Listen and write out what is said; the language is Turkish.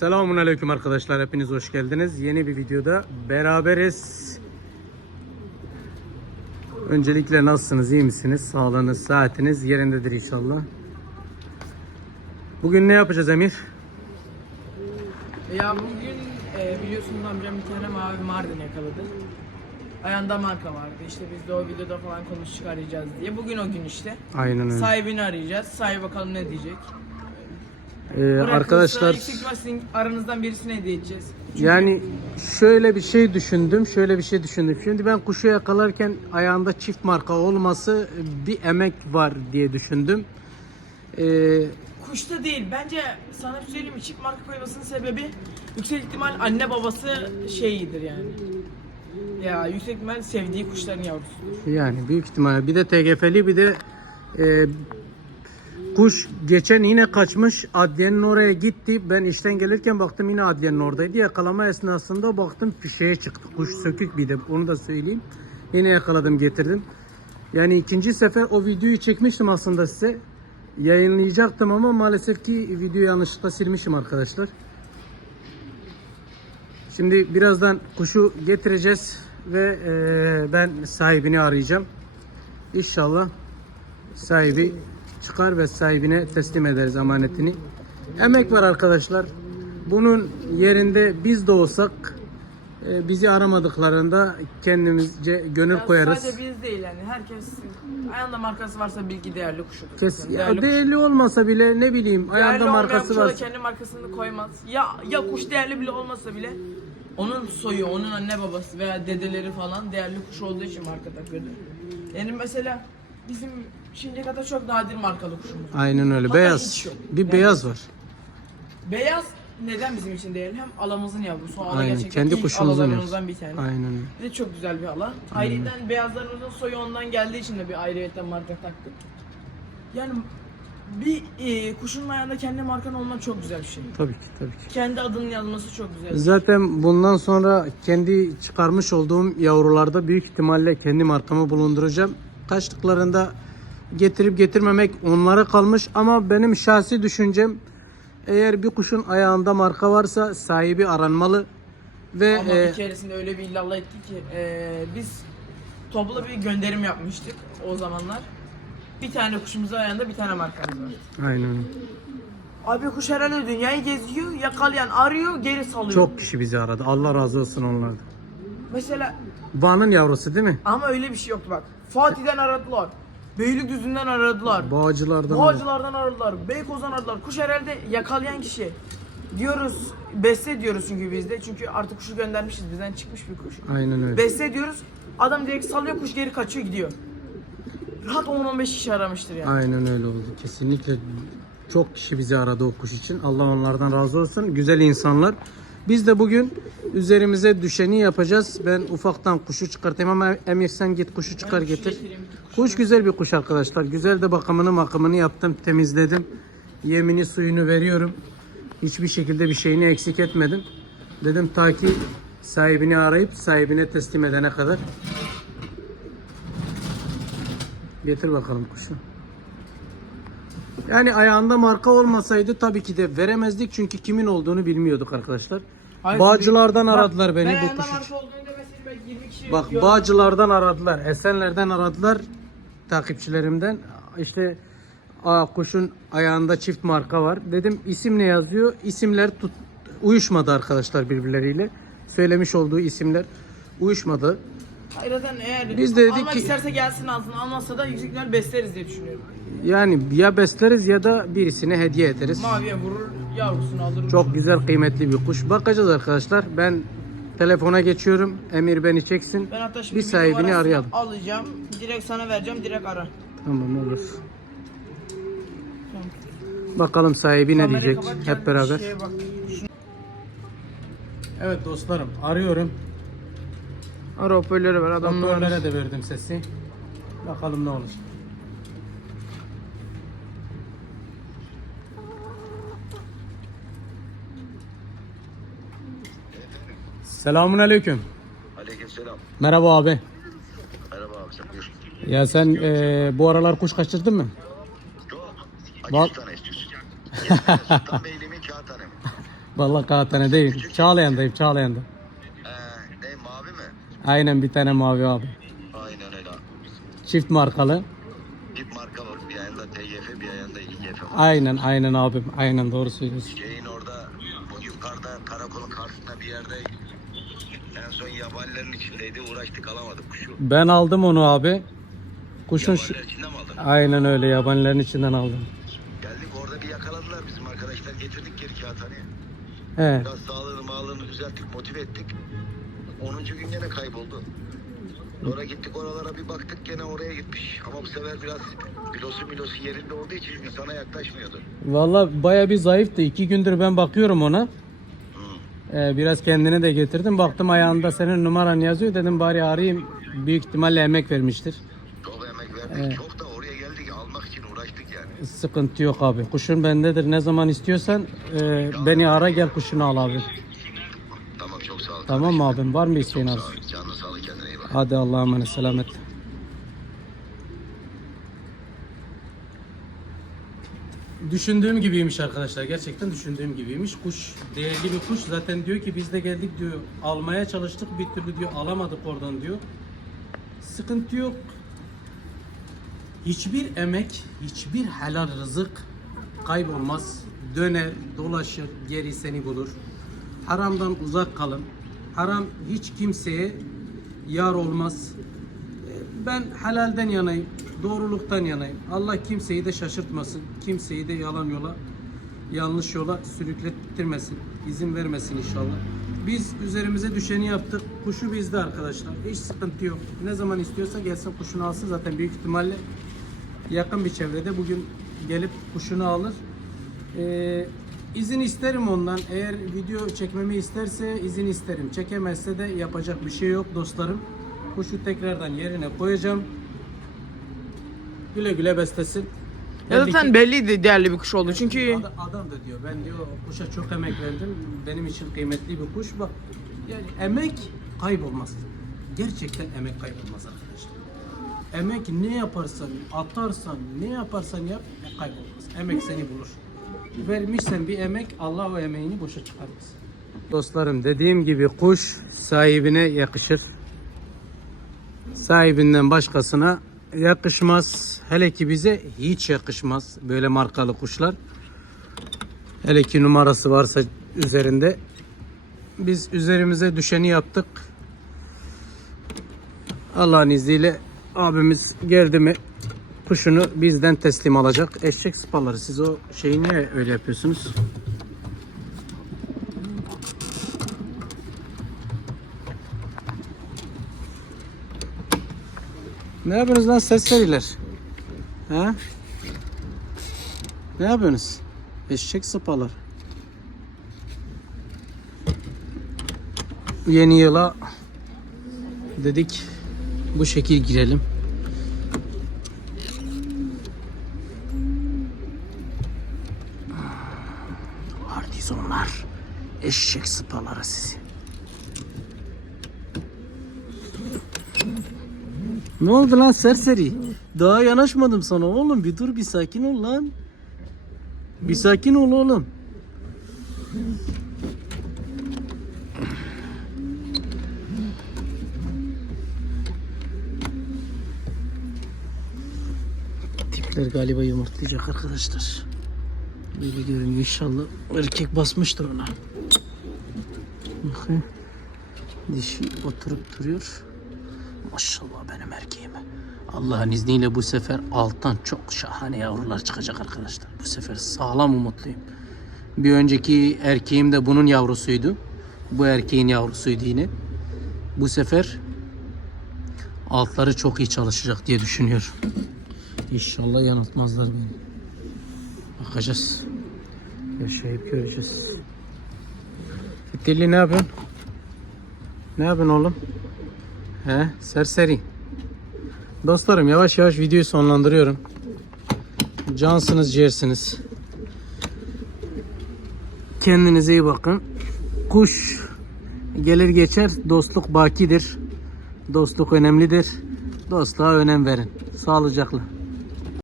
Selamun Aleyküm arkadaşlar. Hepiniz hoş geldiniz. Yeni bir videoda beraberiz. Öncelikle nasılsınız? iyi misiniz? Sağlığınız, saatiniz yerindedir inşallah. Bugün ne yapacağız Emir? Ya bugün e, biliyorsunuz amcam bir tane mavi Mardin yakaladı. Ayağında marka vardı. İşte biz de o videoda falan konuştuk arayacağız diye. Bugün o gün işte. Aynen öyle. Sahibini arayacağız. Sahibi bakalım ne diyecek. Ee, Bırakırsa arkadaşlar aranızdan birisine hediye edeceğiz. Çünkü yani şöyle bir şey düşündüm. Şöyle bir şey düşündüm. Şimdi ben kuşu yakalarken ayağında çift marka olması bir emek var diye düşündüm. Ee, kuşta değil. Bence sana bir söyleyeyim mi? Çift marka koymasının sebebi yüksek ihtimal anne babası şeyidir yani. Ya yüksek ihtimal sevdiği kuşların yavrusudur. Yani büyük ihtimalle bir de TGF'li bir de e, kuş geçen yine kaçmış adliyenin oraya gitti. Ben işten gelirken baktım yine adliyenin oradaydı. Yakalama esnasında baktım fişeye çıktı. Kuş sökük bir de onu da söyleyeyim. Yine yakaladım getirdim. Yani ikinci sefer o videoyu çekmiştim aslında size. Yayınlayacaktım ama maalesef ki videoyu yanlışlıkla silmişim arkadaşlar. Şimdi birazdan kuşu getireceğiz ve ben sahibini arayacağım. İnşallah sahibi çıkar ve sahibine teslim ederiz amanetini. Emek var arkadaşlar. Bunun yerinde biz de olsak e, bizi aramadıklarında kendimizce gönül Ya koyarız. Sadece biz değil yani. Herkes ayağında markası varsa bilgi değerli kuşudur. Kes, Yani ya değerli kuş. değerli olmasa bile ne bileyim Değerli ayağında markası kuşa da var. kendi markasını koymaz. Ya ya kuş değerli bile olmasa bile onun soyu, onun anne babası veya dedeleri falan değerli kuş olduğu için marka takıyordur. Yani mesela bizim şimdiye kadar çok nadir markalı kuşumuz. Aynen öyle. Hatta Beyaz. yok. Bir Yani beyaz var. Beyaz neden bizim için değerli? Hem alamızın yavrusu. O ala Aynen, gerçekten kendi ilk kuşumuzun alalarımızdan bir tane. Aynen öyle. Bir de çok güzel bir ala. Ayrıca beyazlarımızın soyu ondan geldiği için de bir ayrıyetten marka taktık. Yani bir e, kuşun ayağında kendi markan olmak çok güzel bir şey. Tabii ki tabii ki. Kendi adının yazması çok güzel. bir şey. Zaten bundan sonra kendi çıkarmış olduğum yavrularda büyük ihtimalle kendi markamı bulunduracağım. Kaçtıklarında getirip getirmemek onlara kalmış ama benim şahsi düşüncem eğer bir kuşun ayağında marka varsa sahibi aranmalı ve Ama e, bir keresinde öyle bir illallah etti ki e, biz toplu bir gönderim yapmıştık o zamanlar. Bir tane kuşumuzun ayağında bir tane markamız var. aynen. Abi kuş herhalde dünyayı geziyor, yakalayan arıyor, geri salıyor. Çok kişi bizi aradı. Allah razı olsun onlardan. Mesela Van'ın yavrusu değil mi? ama öyle bir şey yoktu bak. Fatih'ten aradılar. Beylikdüzü'nden aradılar. Bağcılardan. Boğacılardan aradılar. Beykoz'dan aradılar. Kuş herhalde yakalayan kişi. Diyoruz, besle diyoruz çünkü bizde. Çünkü artık kuşu göndermişiz. Bizden çıkmış bir kuş. Aynen öyle. Besle diyoruz. Adam direkt salıyor kuş geri kaçıyor gidiyor. Rahat 10-15 kişi aramıştır yani. Aynen öyle oldu. Kesinlikle çok kişi bizi aradı o kuş için. Allah onlardan razı olsun. Güzel insanlar. Biz de bugün üzerimize düşeni yapacağız. Ben ufaktan kuşu çıkartayım ama Emir sen git kuşu çıkar Ben getir. Kuş güzel bir kuş arkadaşlar. Güzel de bakımını makımını yaptım, temizledim. Yemini suyunu veriyorum. Hiçbir şekilde bir şeyini eksik etmedim. Dedim ta ki sahibini arayıp sahibine teslim edene kadar. Getir bakalım kuşu. Yani ayağında marka olmasaydı tabii ki de veremezdik çünkü kimin olduğunu bilmiyorduk arkadaşlar. Hayır, Bağcılardan bak, aradılar beni ben bu kuş için. marka olduğunu demeseydi belki 20 kişi Bak yorum- Bağcılar'dan aradılar, Esenler'den aradılar takipçilerimden. İşte aa, kuşun ayağında çift marka var. Dedim isim ne yazıyor? İsimler tut, uyuşmadı arkadaşlar birbirleriyle. Söylemiş olduğu isimler uyuşmadı. Zaten eğer Biz de dedik almak ki- isterse gelsin alsın almazsa da yüksek ihtimal besleriz diye düşünüyorum. Yani ya besleriz ya da birisine hediye ederiz. Maviye vurur yavrusunu alır. Çok güzel kıymetli bir kuş. Bakacağız arkadaşlar. Ben telefona geçiyorum. Emir beni çeksin. Ben hatta şimdi Bir sahibini numarasını arayalım. Alacağım. Direkt sana vereceğim. Direkt ara. Tamam olur. Tamam. Bakalım sahibi ne Kamerayı diyecek kapat, gel hep beraber. şeye bak. Şunu- Evet dostlarım arıyorum. Ara hoparlörü ver adamın numarası. da verdim sesi. Bakalım ne olur. Selamun aleyküm. Aleykümselam. Merhaba abi. Merhaba abi sen buyur. Ya sen eee, bu aralar kuş kaçırdın mı? Yok. Acı tane istiyorsun. Sultan Beyliğimin kağıthane mi? Vallahi Kağıthane değil. Çağlayan'dayım Çağlayan'da. Ee, ne mavi mi? Aynen bir tane mavi abi. Aynen öyle. Çift markalı. Bir marka var. Bir ayağında TGF bir ayağında İGF var. Aynen aynen abim. Aynen doğru söylüyorsun. Şeyin orada bu yukarıda karakolun karşısında bir yerde en son yabanilerin içindeydi. Uğraştık alamadık kuşu. Ben aldım onu abi. Kuşun şu... Yabaniler içinde mi aldın? Aynen öyle yabanilerin içinden aldım. Geldik orada bir yakaladılar bizim arkadaşlar. Getirdik geri kağıthaneye. He. Biraz sağlığını mağlığını düzelttik, motive ettik. 10. gün gene kayboldu. Sonra gittik oralara bir baktık gene oraya gitmiş. Ama bu sefer biraz kilosu milosu yerinde olduğu için insana yaklaşmıyordu. Vallahi baya bir zayıftı. İki gündür ben bakıyorum ona. Hı. Ee, biraz kendini de getirdim. Baktım ayağında senin numaran yazıyor. Dedim bari arayayım. Büyük ihtimalle emek vermiştir. Çok emek verdik. Çok da oraya geldik almak için uğraştık yani. Sıkıntı yok abi. Kuşun bendedir. Ne zaman istiyorsan e, beni ara gel kuşunu al abi. Tamam abim? Var mı isteğin bak. Hadi Allah'a emanet selamet. Düşündüğüm gibiymiş arkadaşlar. Gerçekten düşündüğüm gibiymiş. Kuş değerli bir kuş. Zaten diyor ki biz de geldik diyor. Almaya çalıştık bir türlü diyor alamadık oradan diyor. Sıkıntı yok. Hiçbir emek, hiçbir helal rızık kaybolmaz. Döner, dolaşır, geri seni bulur. Haramdan uzak kalın. Haram hiç kimseye yar olmaz. Ee, Ben helalden yanayım, doğruluktan yanayım. Allah kimseyi de şaşırtmasın. Kimseyi de yalan yola, yanlış yola sürüklettirmesin. izin vermesin inşallah. Biz üzerimize düşeni yaptık. Kuşu bizde arkadaşlar. Hiç sıkıntı yok. Ne zaman istiyorsa gelsin kuşunu alsın. Zaten büyük ihtimalle yakın bir çevrede bugün gelip kuşunu alır. Ee, izin isterim ondan. Eğer video çekmemi isterse izin isterim. Çekemezse de yapacak bir şey yok dostlarım. Kuşu tekrardan yerine koyacağım. Güle güle beslesin. Ya Belli zaten ki- belliydi değerli bir kuş oldu çünkü Adam, adam da diyor ben diyor kuşa çok emek verdim. Benim için kıymetli bir kuş. Bak yani emek kaybolmaz. Gerçekten emek kaybolmaz arkadaşlar. Emek ne yaparsan, atarsan, ne yaparsan yap e, kaybolmaz. Emek seni bulur. Vermişsen bir emek Allah o emeğini boşa çıkarmaz. Dostlarım dediğim gibi kuş sahibine yakışır. Sahibinden başkasına yakışmaz. Hele ki bize hiç yakışmaz böyle markalı kuşlar. Hele ki numarası varsa üzerinde. Biz üzerimize düşeni yaptık. Allah'ın izniyle abimiz geldi mi kuşunu bizden teslim alacak. Eşek sıpaları siz o şeyi niye öyle yapıyorsunuz? Ne yapıyorsunuz lan serseriler? Ha? Ne yapıyorsunuz? Eşek sıpalar. Yeni yıla dedik bu şekil girelim. Eşek sıpaları sizi. Ne oldu lan serseri? Daha yanaşmadım sana oğlum. Bir dur bir sakin ol lan. Bir sakin ol oğlum. Tipler galiba yumurtlayacak arkadaşlar. Böyle görünüyor inşallah. Erkek basmıştır ona. Bakayım. Dişi oturup duruyor. Maşallah benim erkeğime. Allah'ın izniyle bu sefer alttan çok şahane yavrular çıkacak arkadaşlar. Bu sefer sağlam umutluyum. Bir önceki erkeğim de bunun yavrusuydu. Bu erkeğin yavrusuydu yine. Bu sefer altları çok iyi çalışacak diye düşünüyorum. İnşallah yanıltmazlar beni. Bakacağız. Yaşayıp göreceğiz. Fitilli ne yapıyorsun? Ne yapıyorsun oğlum? He, serseri. Dostlarım yavaş yavaş videoyu sonlandırıyorum. Cansınız ciğersiniz. Kendinize iyi bakın. Kuş gelir geçer, dostluk bakidir. Dostluk önemlidir. Dostluğa önem verin. Sağlıcakla.